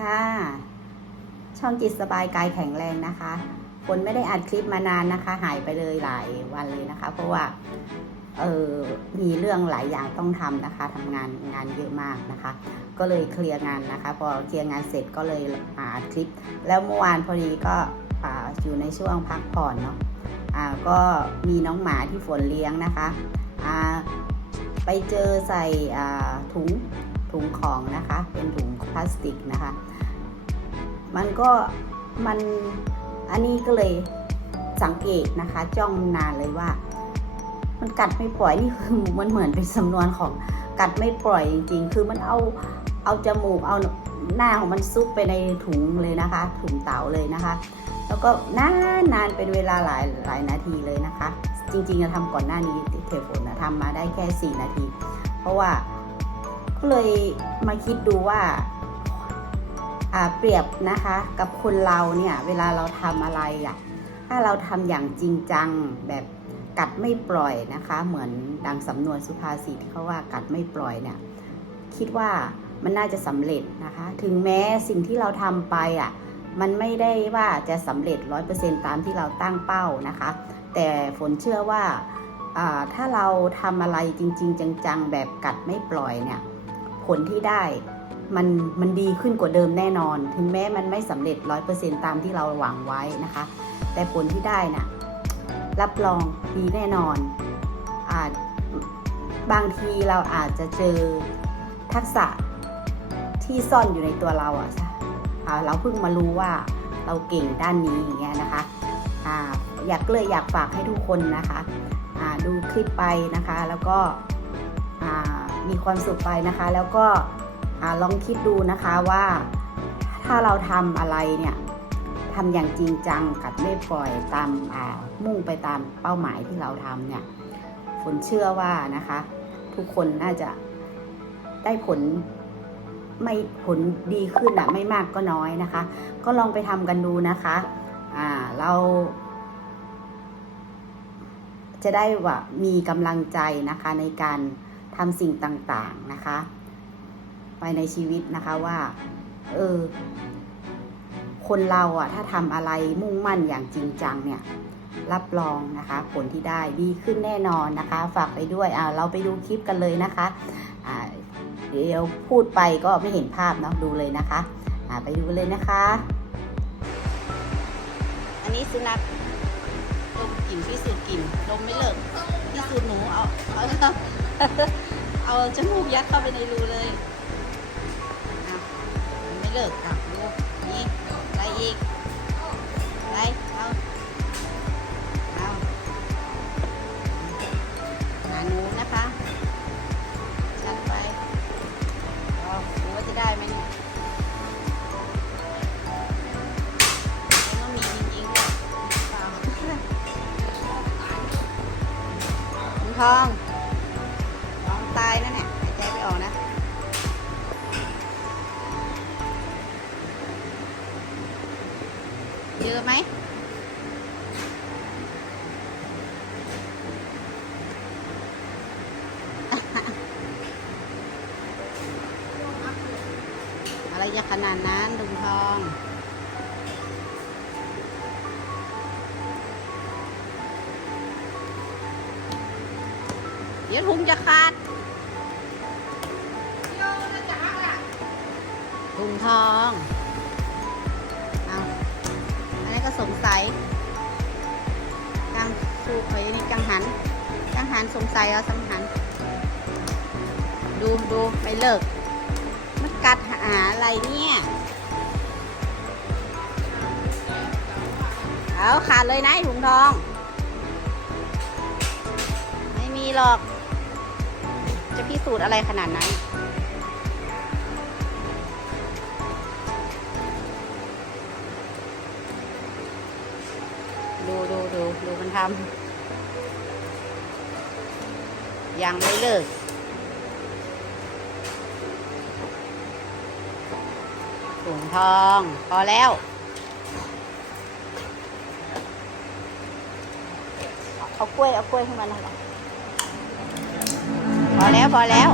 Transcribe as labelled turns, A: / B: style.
A: ค่ะ ช่องจิตสบายกายแข็งแรงนะคะฝนไม่ได้อัดคลิปมานานนะคะ หายไปเลยหลายวันเลยนะคะ เพราะว่าเออมีเรื่องหลายอย่างต้องทำนะคะทำงานงานเยอะมากนะคะ ก็เลยเคลียร์งานนะคะ พอเคลียร์งานเสร็จก็เลยมาอัดคลิป แล้วเมื่อวานพอดีก็ออยู่ในช่วงพักผ่อนเนาะก็มีน้องหมาที่ฝนเลี้ยงนะคะไปเจอใส่ถุง ถุงของนะคะ เป็นถุงพลาสติกนะคะ มันก็มันอันนี้ก็เลยสังเกตนะคะ จ้องนานเลยว่า มันกัดไม่ปล่อยนี่คือมันเหมือนเป็นสำนวนของกัดไม่ปล่อยจริงๆ คือมันเอาเอาจมูกเอาหน้าของมันซุกไปในถุงเลยนะคะ ถุงเต๋าเลยนะคะ แล้วก็นานนานเป็นเวลาหลายหลายนาทีเลยนะคะ จริงๆจะทำก่อนหน้านี้เทฝนนะทำมาได้แค่ 4 นาที เพราะว่า ก็เลยมาคิดดูว่าอ่าเปรียบนะคะกับคนเราเนี่ยเวลาเราทำอะไรอะ่ะถ้าเราทำอย่างจริงจังแบบกัดไม่ปล่อยนะคะ เหมือนดังสำนวนสุภาษิตที่เขาว่ากัดไม่ปล่อยเนี่ยคิดว่ามันน่าจะสำเร็จนะคะ ถึงแม้สิ่งที่เราทำไปอะ่ะมันไม่ได้ว่าจะสำเร็จร้อยเปอร์เซ็นตามที่เราตั้งเป้านะคะ แต่ฝนเชื่อว่าอ่าถ้าเราทำอะไรจริง ๆ จังๆ แบบกัดไม่ปล่อยเนี่ย ผลที่ได้มันมันดีขึ้นกว่าเดิมแน่นอน ถึงแม้มันไม่สำเร็จร้อยเปอร์เซ็นตามที่เราหวังไว้นะคะ แต่ผลที่ได้นะ่ะรับรองดีแน่นอนอาจบางทีเราอาจจะเจอทักษะที่ซ่อนอยู่ในตัวเราอะ่ะเราเพิ่งมารู้ว่าเราเก่งด้านนี้อย่างเงี้ยนะคะอ่าอยากเลยอยากฝากให้ทุกคนนะคะอ่าดูคลิปไปนะคะแล้วก็อ่า มีความสุขไปนะคะ แล้วก็ลองคิดดูนะคะว่า ถ้าเราทำอะไรเนี่ยทำอย่างจริงจังกัดไม่ปล่อยตามมุ่งไปตามเป้าหมายที่เราทำเนี่ยฝนเชื่อว่านะคะ ทุกคนน่าจะได้ผลไม่ผลดีขึ้นอะไม่มากก็น้อยนะคะ ก็ลองไปทำกันดูนะคะอ่าเราจะได้ว่ามีกำลังใจนะคะในการ ทำสิ่งต่างๆนะคะ ไปในชีวิตนะคะว่าเออคนเราอะถ้าทำอะไรมุ่งมั่นอย่างจริงจังเนี่ยรับรองนะคะ ผลที่ได้ดีขึ้นแน่นอนนะคะ ฝากไปด้วยอ่าเราไปดูคลิปกันเลยนะคะอ่าเดี๋ยวพูดไปก็ไม่เห็นภาพเนาะดูเลยนะคะอ่าไปดูเลยนะคะ อันนี้สุนัขดมกลิ่นพิสูจน์กลิ่นดมไม่เลิก พิสูจน์หนูเอาเอาเอาจมูกยัดเข้าไปในรูเลย ไม่เลิก ทองลองตายนะเนี่ยหายใจไม่ออกนะเจอไหมอะไรจะขนาดนั้นลุงทอง เดี๋ยวถุงจะขาดถุงทองเอาอันนี้ก็สงสัยกังสูเฮ้ยนี่กังหัน กังหันสงสัยเอาสังหัน ดูดูไม่เลิก มันกัดหาอะไรเนี่ย เอาขาดเลยนะถุงทอง ไม่มีหรอก จะพิสูจน์อะไรขนาดนั้นดูดูดูดูมันทำยังไม่เลิก ถุงทอง พอแล้ว เอากล้วย เอากล้วยให้มันหน่อย พอแล้วพอแล้ว